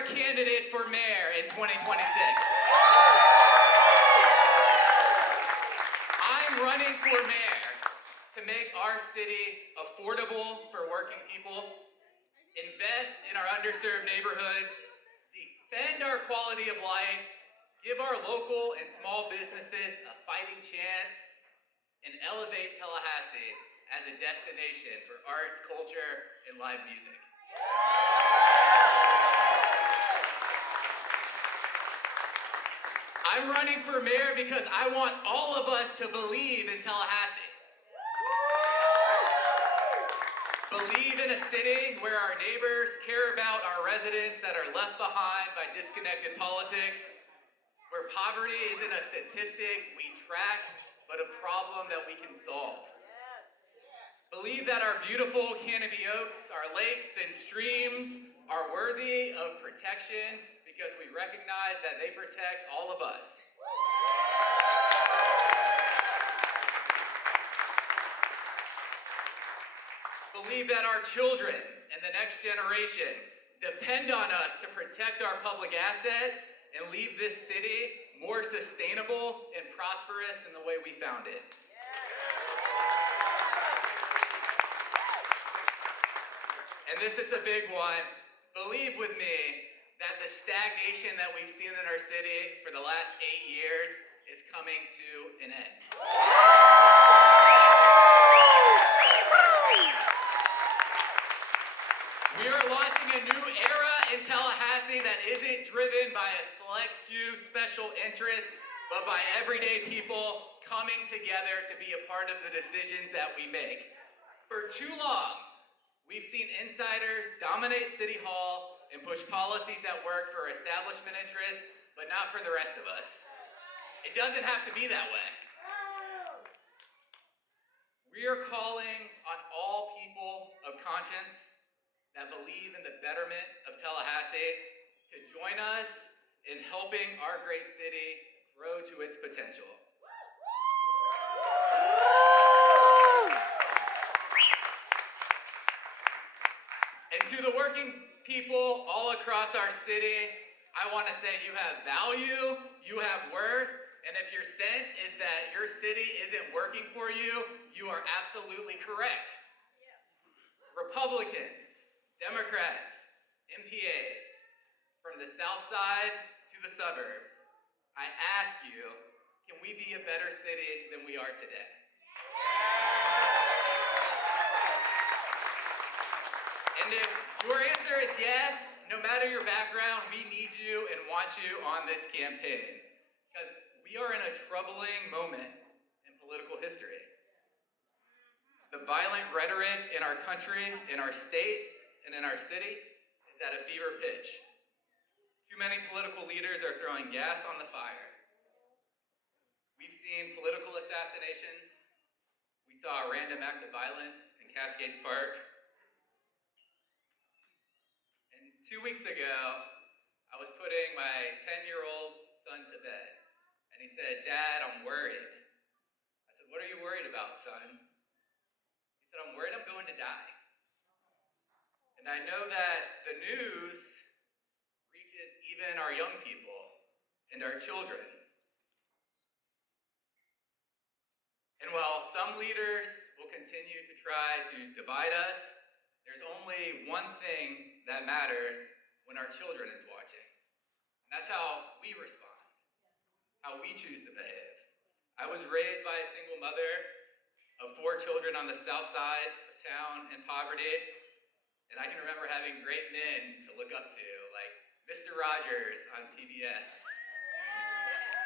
our candidate for mayor in 2026. I'm running for mayor to make our city affordable for working people, invest in our underserved neighborhoods, defend our quality of life, give our local and small businesses a fighting chance, and elevate Tallahassee as a destination for arts, culture, and live music. I'm running for mayor because I want all of us to believe in Tallahassee. Believe in a city where our neighbors care about our residents that are left behind by disconnected politics, where poverty isn't a statistic we track, but a problem that we can solve. Yes. Believe that our beautiful Canopy Oaks, our lakes and streams are worthy of protection because we recognize that they protect all of us. Believe that our children and the next generation depend on us to protect our public assets and leave this city more sustainable and prosperous in the way we found it. And this is a big one. Believe with me that the stagnation that we've seen in our city for the last 8 years is coming to an end. We are launching a new era in Tallahassee that isn't driven by a select few special interests, but by everyday people coming together to be a part of the decisions that we make. For too long, we've seen insiders dominate City Hall and push policies that work for establishment interests, but not for the rest of us. It doesn't have to be that way. We are calling on all people of conscience that believe in the betterment of Tallahassee to join us in helping our great city grow to its potential. And to the working people all across our city, I want to say you have value, you have worth, and if your sense is that your city isn't working for you, you are absolutely correct. Republicans, Democrats, MPAs, from the South Side to the suburbs, I ask you, can we be a better city than we are today? And if your answer is yes, no matter your background, we need you and want you on this campaign. Because we are in a troubling moment in political history. The violent rhetoric in our country, in our state, and in our city is at a fever pitch. Too many political leaders are throwing gas on the fire. We've seen political assassinations. We saw a random act of violence in Cascades Park. And 2 weeks ago, I was putting my 10-year-old son to bed. And he said, "Dad, I'm worried." I said, "What are you worried about, son?" He said, "I'm worried I'm going to die." And I know that the news reaches even our young people and our children. And while some leaders will continue to try to divide us, there's only one thing that matters when our children is watching. And that's how we respond, how we choose to behave. I was raised by a single mother of 4 children on the south side of town in poverty. And I can remember having great men to look up to, like Mr. Rogers on PBS,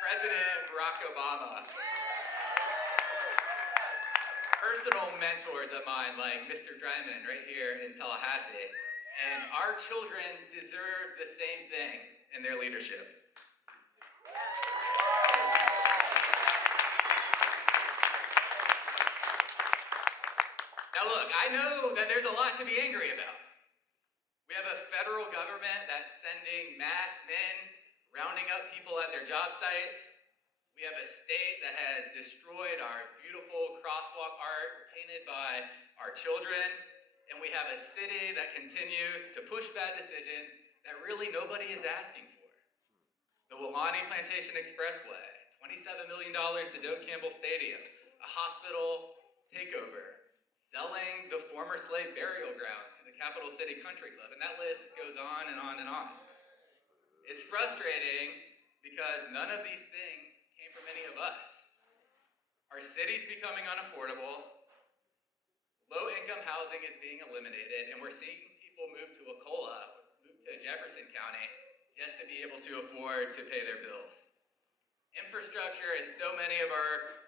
President Barack Obama, personal mentors of mine like Mr. Dryman right here in Tallahassee. And our children deserve the same thing in their leadership. Now look, I know that there's a lot to be angry about. We have a federal government that's sending mass men, rounding up people at their job sites. We have a state that has destroyed our beautiful crosswalk art painted by our children. And we have a city that continues to push bad decisions that really nobody is asking for. The Wulani Plantation Expressway, $27 million to Doak Campbell Stadium, a hospital takeover, selling the former slave burial grounds to the Capital City Country Club, and that list goes on and on and on. It's frustrating because none of these things came from any of us. Our city's becoming unaffordable, low-income housing is being eliminated, and we're seeing people move to Wacola, move to Jefferson County, just to be able to afford to pay their bills. Infrastructure in so many of our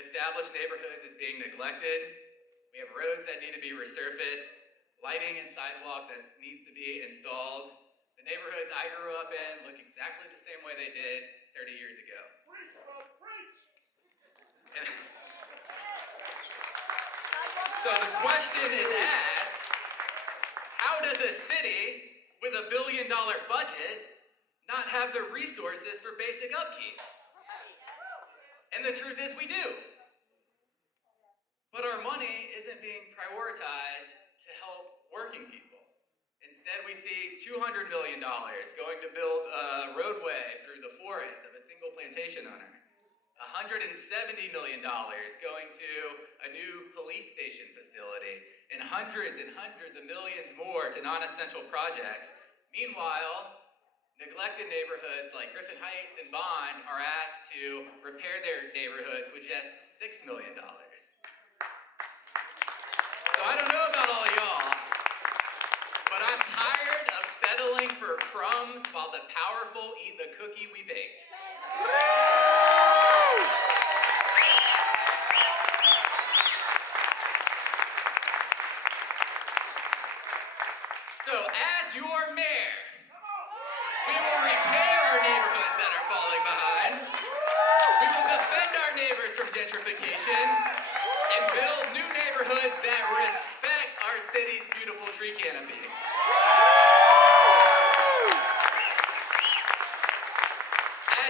established neighborhoods is being neglected. We have roads that need to be resurfaced, lighting and sidewalk that needs to be installed. The neighborhoods I grew up in look exactly the same way they did 30 years ago. So the question is asked, how does a city with $1 billion budget not have the resources for basic upkeep? And the truth is we do. But our money isn't being prioritized to help working people. Instead, we see $200 million going to build a roadway through the forest of a single plantation owner. $170 million going to a new police station facility, and hundreds of millions more to non-essential projects. Meanwhile, neglected neighborhoods like Griffin Heights and Bond are asked to repair their neighborhoods with just $6 million. So I don't know about all of y'all, but I'm tired of settling for crumbs while the powerful eat the cookie we baked. So as your mayor, we will repair our neighborhoods that are falling behind. We will defend our neighbors from gentrification and build new neighborhoods that respect our city's beautiful tree canopy.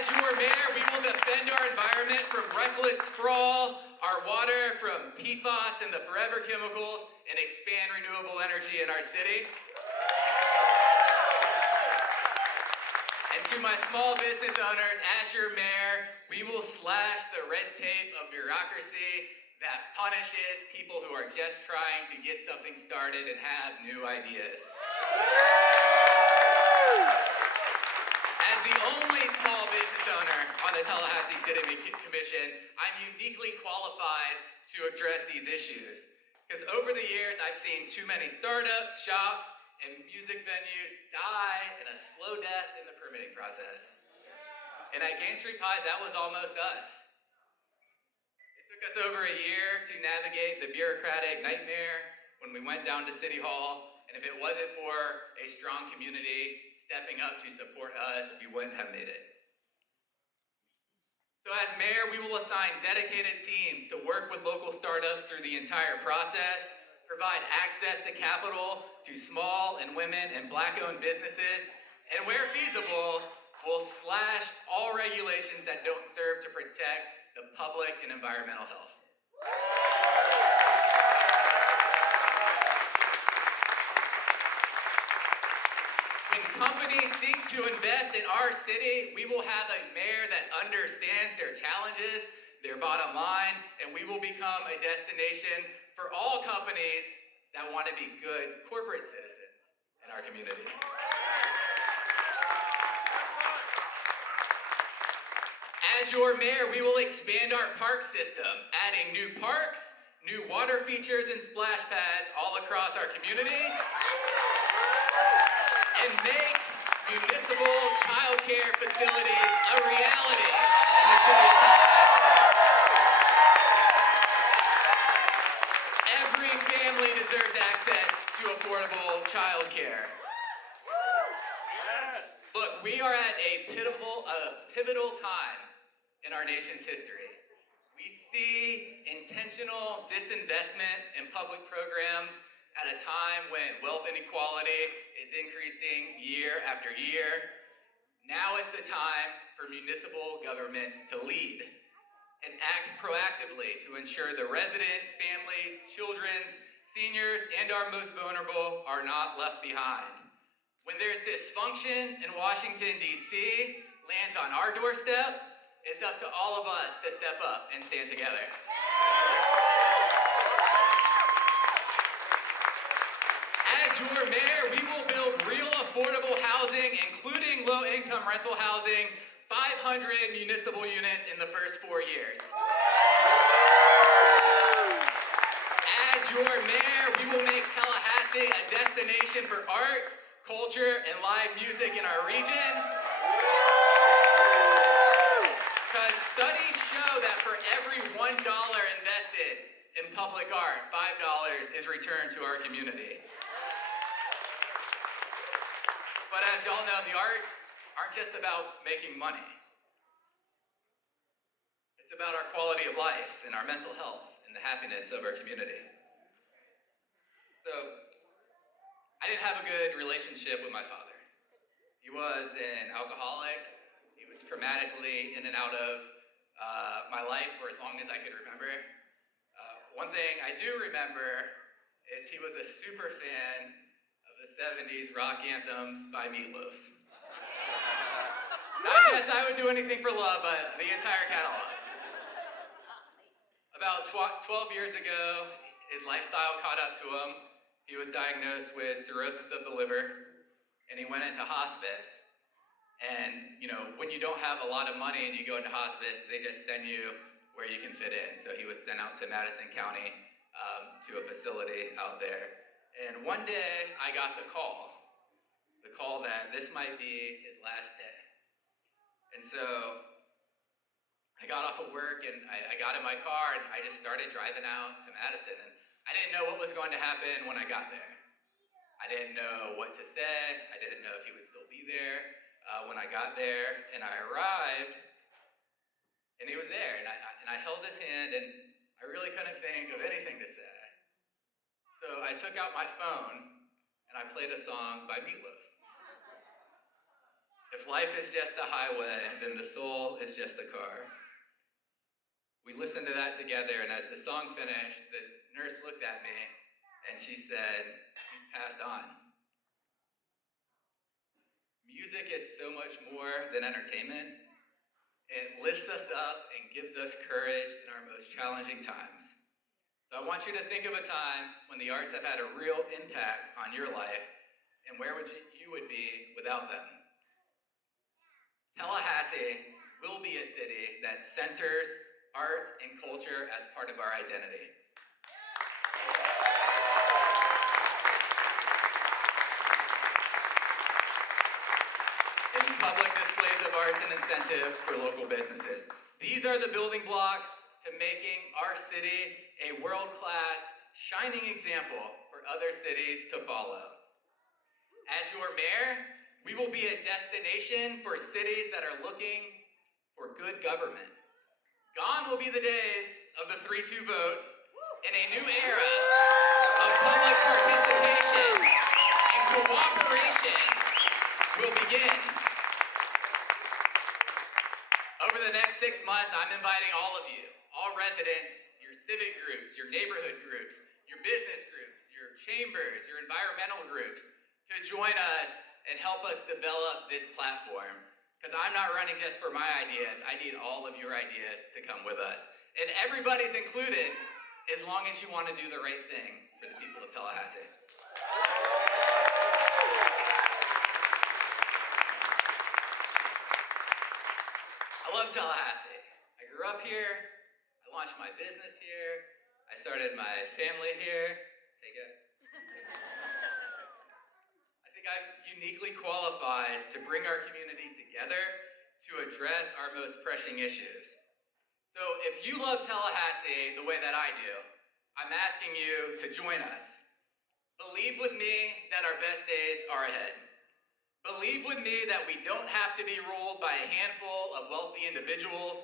As your mayor, we will defend our environment from reckless sprawl, our water from PFAS and the forever chemicals, and expand renewable energy in our city. And to my small business owners, as your mayor, we will slash the red tape of bureaucracy that punishes people who are just trying to get something started and have new ideas. As the only small business owner on the Tallahassee City Commission, I'm uniquely qualified to address these issues. Because over the years, I've seen too many startups, shops, and music venues die in a slow death in the permitting process. And at Game Street Pies, that was almost us. It took us over a year to navigate the bureaucratic nightmare when we went down to City Hall, and if it wasn't for a strong community stepping up to support us, we wouldn't have made it. So as mayor, we will assign dedicated teams to work with local startups through the entire process, provide access to capital to small and women and Black-owned businesses, and where feasible, we'll slash all regulations that don't serve to protect the public and environmental health. When companies seek to invest in our city, we will have a mayor that understands their challenges, their bottom line, and we will become a destination for all companies that want to be good corporate citizens in our community. As your mayor, we will expand our park system, adding new parks, new water features and splash pads all across our community, and make municipal child care facilities a reality in the city of Tallahassee. Every family deserves access to affordable child care. Look, we are at a pivotal time in our nation's history. We see intentional disinvestment in public programs at a time when wealth inequality is increasing year after year. Now is the time for municipal governments to lead and act proactively to ensure the residents, families, children, seniors, and our most vulnerable are not left behind. When there's dysfunction in Washington, D.C., lands on our doorstep, it's up to all of us to step up and stand together. As your mayor, we will build real affordable housing, including low-income rental housing, 500 municipal units in the first 4 years. As your mayor, we will make Tallahassee a destination for arts, culture, and live music in our region. Because studies show that for every $1 invested in public art, $5 is returned to our community. But as y'all know, the arts aren't just about making money. It's about our quality of life and our mental health and the happiness of our community. So, I didn't have a good relationship with my father. He was an alcoholic. He was traumatically in and out of my life for as long as I could remember. One thing I do remember is he was a super fan of the 70s rock anthems by Meatloaf. Not just I Would Do Anything for Love, but the entire catalog. About 12 years ago, his lifestyle caught up to him. He was diagnosed with cirrhosis of the liver, and he went into hospice. And, when you don't have a lot of money and you go into hospice, they just send you where you can fit in. So he was sent out to Madison County, to a facility out there. And one day, I got the call that this might be his last day. And so, I got off of work and I got in my car and I just started driving out to Madison. And I didn't know what was going to happen when I got there. I didn't know what to say. I didn't know if he would still be there when I got there. And I arrived and he was there. And I held his hand and I really couldn't think of anything to say. So I took out my phone and I played a song by Meatloaf. If life is just a highway, then the soul is just a car. We listened to that together, and as the song finished, the nurse looked at me and she said, "He's passed on." Music is so much more than entertainment. It lifts us up and gives us courage in our most challenging times. So I want you to think of a time when the arts have had a real impact on your life, and where you would be without them. Tallahassee will be a city that centers arts and culture as part of our identity. And public displays of arts and incentives for local businesses. These are the building blocks to making our city a world-class, shining example for other cities to follow. As your mayor, we will be a destination for cities that are looking for good government. Gone will be the days of the 3-2 vote, and a new era of public participation and cooperation will begin. Over the next 6 months, I'm inviting all of you, all residents, your civic groups, your neighborhood groups, your business groups, your chambers, your environmental groups, to join us and help us develop this platform. Because I'm not running just for my ideas. I need all of your ideas to come with us. And everybody's included as long as you want to do the right thing for the people of Tallahassee. I love Tallahassee. I grew up here. I launched my business here. I started my family here. Hey guys. I think I'm uniquely qualified to bring our community together to address our most pressing issues. So if you love Tallahassee the way that I do, I'm asking you to join us. Believe with me that our best days are ahead. Believe with me that we don't have to be ruled by a handful of wealthy individuals.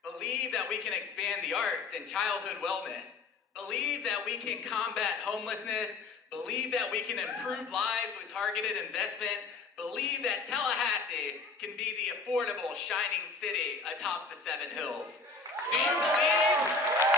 Believe that we can expand the arts and childhood wellness. Believe that we can combat homelessness. Believe that we can improve lives with targeted investment. Believe that Tallahassee can be the affordable, shining city atop the 7 hills. Do you believe?